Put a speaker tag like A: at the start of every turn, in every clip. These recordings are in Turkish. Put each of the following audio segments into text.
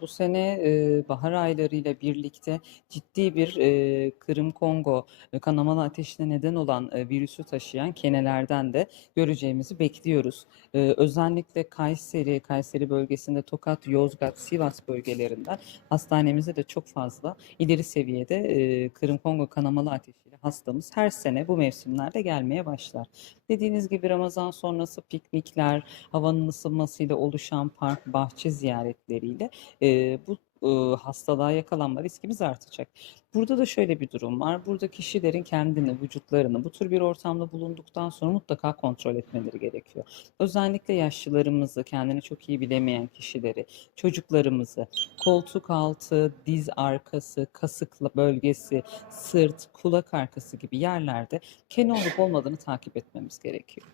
A: bu sene e, bahar aylarıyla birlikte ciddi bir e, Kırım-Kongo e, kanamalı ateşine neden olan e, virüsü taşıyan kenelerden de göreceğimizi bekliyoruz. E, özellikle Kayseri, Kayseri bölgesinde Tokat, Yozgat, Sivas bölgelerinden hastanemizde de çok fazla ileri seviyede e, Kırım-Kongo kanamalı ateşiyle hastamız her sene bu mevsimlerde gelmeye başlar. Dediğiniz gibi Ramazan sonrası piknikler, havanın ısınmasıyla oluşan park, bahçe ziyaretleriyle e, bu e, hastalığa yakalanma riskimiz artacak. Burada da şöyle bir durum var. Burada kişilerin kendini, vücutlarını bu tür bir ortamda bulunduktan sonra mutlaka kontrol etmeleri gerekiyor. Özellikle yaşlılarımızı, kendini çok iyi bilemeyen kişileri, çocuklarımızı, koltuk altı, diz arkası, kasıklı bölgesi, sırt, kulak arkası gibi yerlerde kene olup olmadığını takip etmemiz gerekiyor.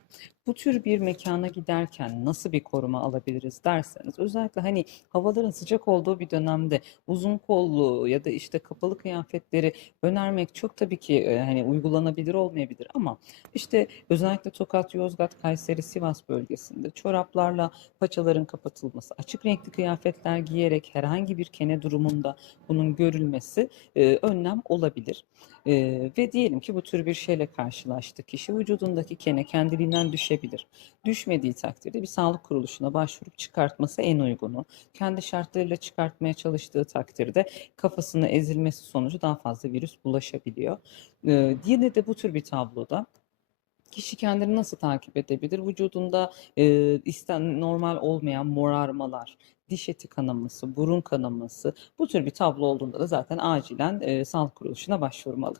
A: Bu tür bir mekana giderken nasıl bir koruma alabiliriz derseniz özellikle hani havaların sıcak olduğu bir dönemde uzun kollu ya da işte kapalı kıyafetleri önermek çok tabii ki hani uygulanabilir olmayabilir ama işte özellikle Tokat, Yozgat, Kayseri, Sivas bölgesinde çoraplarla paçaların kapatılması, açık renkli kıyafetler giyerek herhangi bir kene durumunda bunun görülmesi e, önlem olabilir. E, ve diyelim ki bu tür bir şeyle karşılaştı kişi vücudundaki kene kendiliğinden düşebilir. Düşmediği takdirde bir sağlık kuruluşuna başvurup çıkartması en uygunu. Kendi şartlarıyla çıkartmaya çalıştığı takdirde kafasına ezilmesi sonucu daha fazla virüs bulaşabiliyor. Yine de bu tür bir tabloda kişi kendini nasıl takip edebilir? Vücudunda e, isten normal olmayan morarmalar, diş eti kanaması, burun kanaması bu tür bir tablo olduğunda da zaten acilen e, sağlık kuruluşuna başvurmalı.